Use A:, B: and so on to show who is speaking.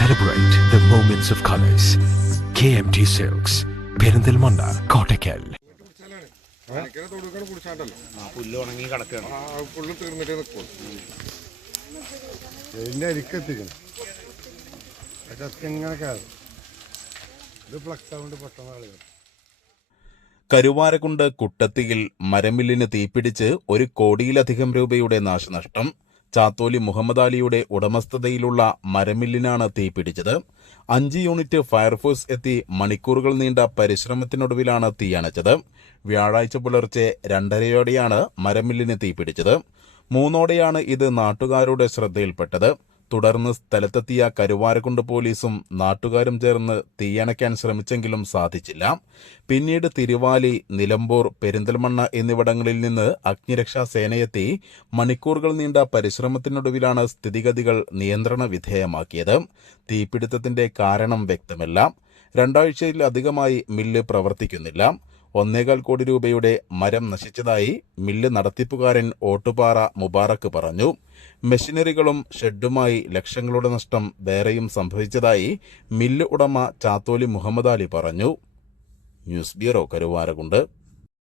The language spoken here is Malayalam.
A: celebrate the moments of colours K M T silks Perinthalmanna Kottakkal ഇതിന്റെ
B: ഇത് കുട്ടത്തിയിൽ മരമില്ലിന് തീപിടിച്ച് ഒരു കോടിയിലധികം രൂപയുടെ നാശനഷ്ടം ചാത്തോലി മുഹമ്മദ് അലിയുടെ ഉടമസ്ഥതയിലുള്ള മരമില്ലിനാണ് തീപിടിച്ചത് അഞ്ച് യൂണിറ്റ് ഫയർഫോഴ്സ് എത്തി മണിക്കൂറുകൾ നീണ്ട പരിശ്രമത്തിനൊടുവിലാണ് തീയണച്ചത് വ്യാഴാഴ്ച പുലർച്ചെ രണ്ടരയോടെയാണ് മരമില്ലിന് തീപിടിച്ചത് മൂന്നോടെയാണ് ഇത് നാട്ടുകാരുടെ ശ്രദ്ധയിൽപ്പെട്ടത് തുടർന്ന് സ്ഥലത്തെത്തിയ കരുവാരക്കുണ്ട് പോലീസും നാട്ടുകാരും ചേർന്ന് തീയണയ്ക്കാൻ ശ്രമിച്ചെങ്കിലും സാധിച്ചില്ല പിന്നീട് തിരുവാലി നിലമ്പൂർ പെരിന്തൽമണ്ണ എന്നിവിടങ്ങളിൽ നിന്ന് അഗ്നിരക്ഷാ സേനയെത്തി മണിക്കൂറുകൾ നീണ്ട പരിശ്രമത്തിനൊടുവിലാണ് സ്ഥിതിഗതികൾ നിയന്ത്രണ വിധേയമാക്കിയത് തീപിടുത്തത്തിന്റെ കാരണം വ്യക്തമല്ല രണ്ടാഴ്ചയിലധികമായി മില്ല് പ്രവർത്തിക്കുന്നില്ല ഒന്നേകാൽ കോടി രൂപയുടെ മരം നശിച്ചതായി മില്ല് നടത്തിപ്പുകാരൻ ഓട്ടുപാറ മുബാറക്ക് പറഞ്ഞു മെഷീനറികളും ഷെഡുമായി ലക്ഷങ്ങളുടെ നഷ്ടം വേറെയും സംഭവിച്ചതായി മില്ല് ഉടമ ചാത്തോലി മുഹമ്മദ് അലി പറഞ്ഞു ന്യൂസ് ബ്യൂറോ കരുവാരകുണ്ട്